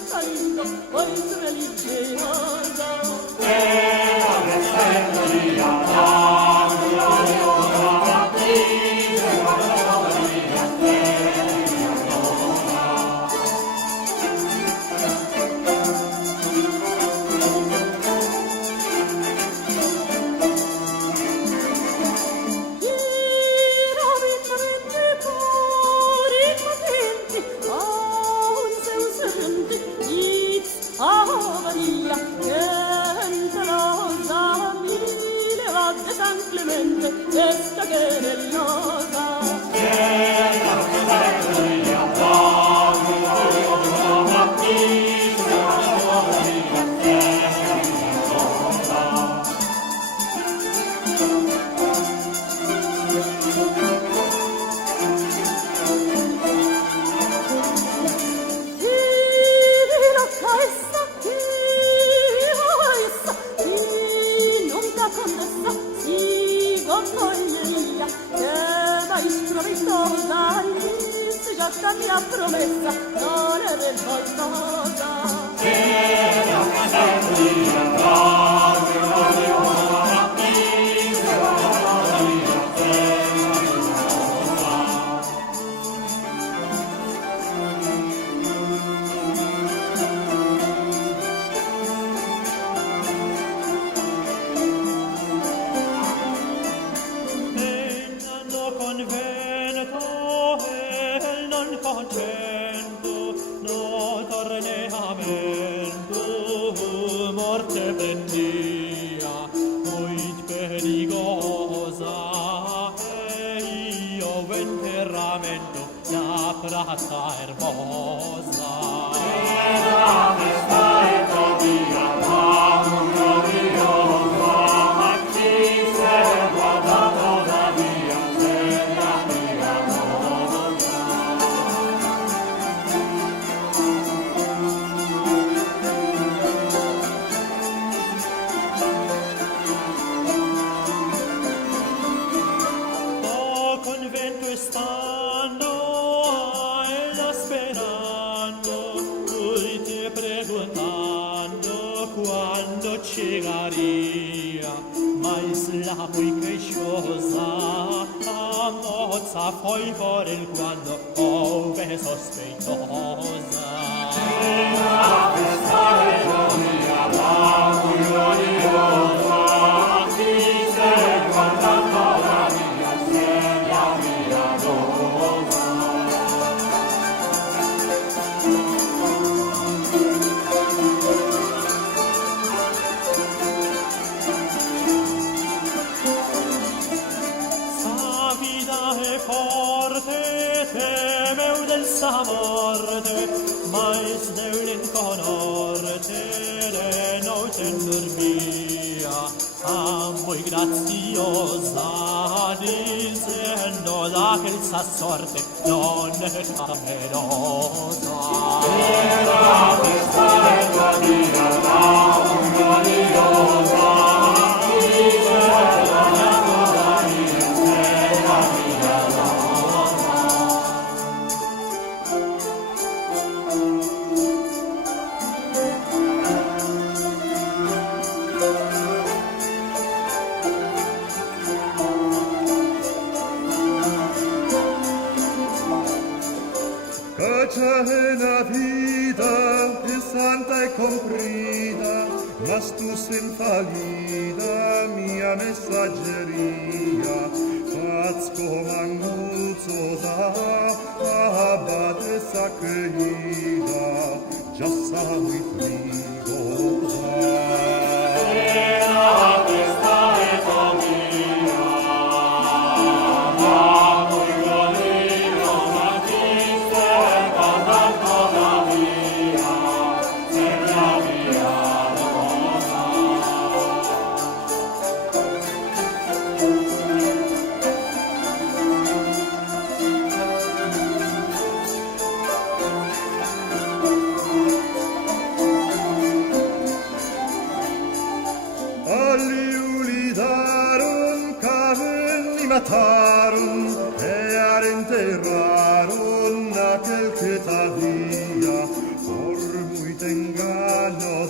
festa lindo, poi religiosa. E la festa Maria, gentolosa, mille volte San Clemente, questa querellosa. La mia promessa non è del qualcosa. No torneamento, morte prendia, muito perigosa, e io venterramento, la prata hermosa. La festa è tovia, la gloriosa, ma chi se guarda todavia, se la mia cosa. Stando ella sperando, lui ti preguntando quando llegaría, mas la muy queixosa moza foi por el cuando ove sospeitosa. La festa è mia, la muy gloriosa, chi se guarda todavía, se la mia rosa. Sa vida è forte, temeu del sa morte, mais deulen conorte, le noche en dormia, muy graziosa, dicendo da che sa sorte non è camerosa. La festa è tua via, la gloriosa, la vida es santa e comprida, mas tu sin falida, mia messaggeria, faz comanduzzo da, abate sacrida, già sa muy frigosa. La festa è tua mia,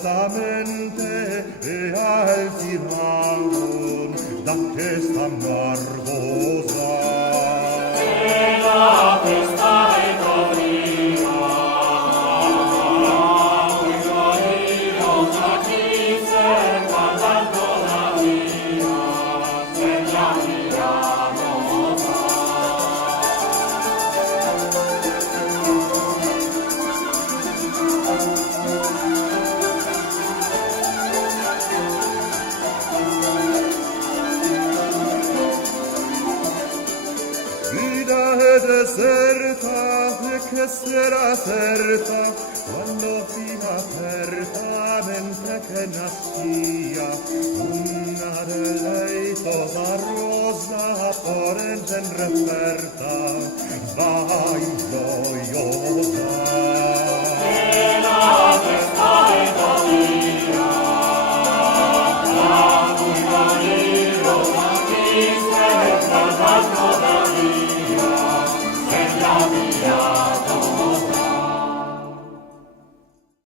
vagarosamente e altimaron da questa margosa. E la festa è comincia, gloriosa chi cerca tanto la via, segnaliamo. Vida è deserta e che sarà certa quando fino apertamente che nascia una deleitosa rosa porente in referta vai gioiosa.